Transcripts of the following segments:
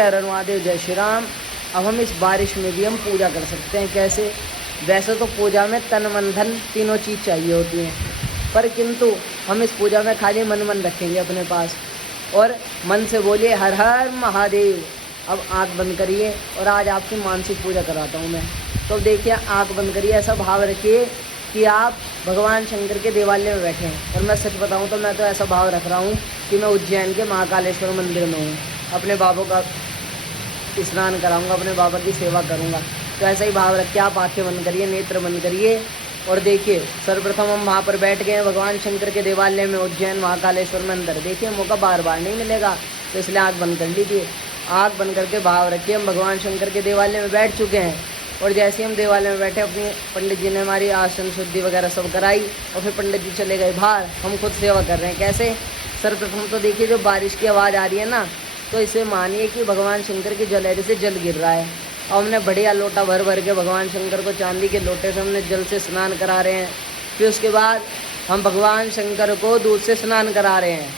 हर महादेव, जय श्री राम। अब हम इस बारिश में भी हम पूजा कर सकते हैं। कैसे? वैसे तो पूजा में तन मन धन तीनों चीज चाहिए होती हैं, पर किंतु हम इस पूजा में खाली मन रखेंगे अपने पास और मन से बोलिए हर हर महादेव। अब आंख बंद करिए और आज आपकी मानसिक पूजा कराता हूँ मैं। तो देखिए, आंख बंद करिए, ऐसा भाव रखिए कि आप भगवान शंकर के देवालय में बैठे हैं। और मैं सच बताऊँ तो मैं तो ऐसा भाव रख रहा हूँ कि मैं उज्जैन के महाकालेश्वर मंदिर में हूँ, अपने बाबा का स्नान कराऊंगा, अपने बाबा की सेवा करूंगा। तो ऐसा ही भाव रख के आप आंखें बंद करिए, नेत्र बंद करिए और देखिए, सर्वप्रथम हम वहाँ पर बैठ गए भगवान शंकर के देवालय में, उज्जैन महाकालेश्वर मंदिर। देखिए, मौका बार बार नहीं मिलेगा, तो इसलिए आँख बंद कर लीजिए। आँख बंद करके भाव रखिए हम भगवान शंकर के देवालय में बैठ चुके हैं। और जैसे हम देवालय में बैठे, अपनी पंडित जी ने हमारी आसन शुद्धि वगैरह सब कराई और फिर पंडित जी चले गए बाहर। हम खुद सेवा कर रहे हैं। कैसे? सर्वप्रथम तो देखिए, जो बारिश की आवाज़ आ रही है ना, तो इसे मानिए कि भगवान शंकर की जलहरी से जल गिर रहा है। और हमने बढ़िया लोटा भर भर के भगवान शंकर को चांदी के लोटे से हमने जल से स्नान करा रहे हैं। फिर उसके बाद हम भगवान शंकर को दूध से स्नान करा रहे हैं।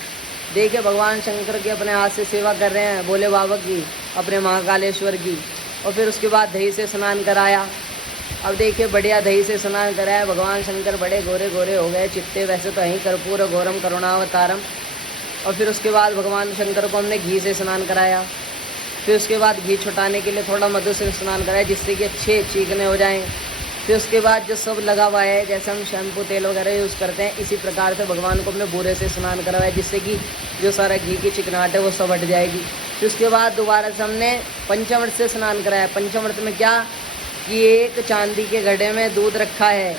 देखिए, भगवान शंकर के अपने हाथ से सेवा कर रहे हैं, भोले बाबा की, अपने महाकालेश्वर की। और फिर उसके बाद दही से स्नान कराया। अब देखिए, बढ़िया दही से स्नान कराया। भगवान शंकर बड़े गोरे गोरे हो गए, चिट्टे वैसे तो हैं, कर्पूर घोरम करुणावतारम। और फिर उसके बाद भगवान शंकर को हमने घी से स्नान कराया। फिर उसके बाद घी छुटाने के लिए थोड़ा मधु से स्नान कराया, जिससे कि अच्छे चीकने हो जाएं। फिर उसके बाद जो सब लगा हुआ है, जैसे हम शैम्पू तेल वगैरह यूज़ करते हैं, इसी प्रकार से भगवान को हमने बूरे से स्नान करवाया, जिससे कि जो सारा घी की चिकनाहट है वो सब हट जाएगी। फिर उसके बाद दोबारा से हमने पंचामृत से स्नान कराया। पंचामृत में क्या कि एक चांदी के घड़े में दूध रखा है,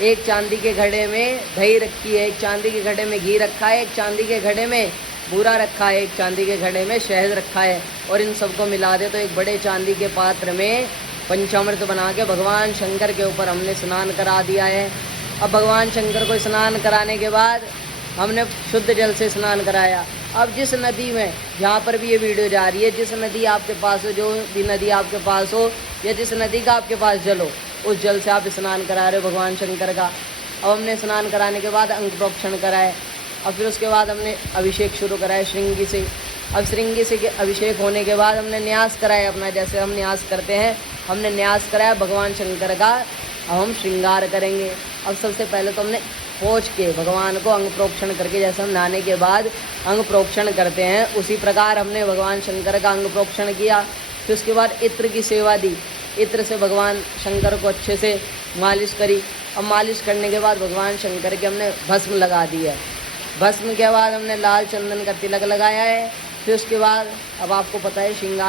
एक चांदी के घड़े में दही रखी है, एक चांदी के घड़े में घी रखा है, एक चांदी के घड़े में बूरा रखा है, एक चांदी के घड़े में शहद रखा है। और इन सबको मिला दे तो एक बड़े चांदी के पात्र में पंचामृत बना के भगवान शंकर के ऊपर हमने स्नान करा दिया है। अब भगवान शंकर को स्नान कराने के बाद हमने शुद्ध जल से स्नान कराया। अब जिस नदी में, जहाँ पर भी ये वीडियो जा रही है, जिस नदी आपके पास हो, जो भी नदी आपके पास हो या जिस नदी का आपके पास जल हो, उस जल से आप स्नान करा रहे हो भगवान शंकर का। अब हमने स्नान कराने के बाद अंग प्रोक्षण कराए। और फिर उसके बाद हमने अभिषेक शुरू कराया श्रृंगी से। अब श्रृंगी से अभिषेक होने के बाद हमने न्यास कराया अपना, जैसे हम न्यास करते हैं, हमने न्यास कराया भगवान शंकर का। अब हम श्रृंगार करेंगे। अब सबसे पहले तो हमने पहुँच के भगवान को अंग प्रोक्षण करके, जैसे हम नहाने के बाद अंग प्रोक्षण करते हैं, उसी प्रकार हमने भगवान शंकर का अंग प्रोक्षण किया। फिर उसके बाद इत्र की सेवा दी। इत्र से भगवान शंकर को अच्छे से मालिश करी। अब मालिश करने के बाद भगवान शंकर के हमने भस्म लगा दी है। भस्म के बाद हमने लाल चंदन का तिलक लगाया है। फिर उसके बाद अब आपको पता है श्रृंगार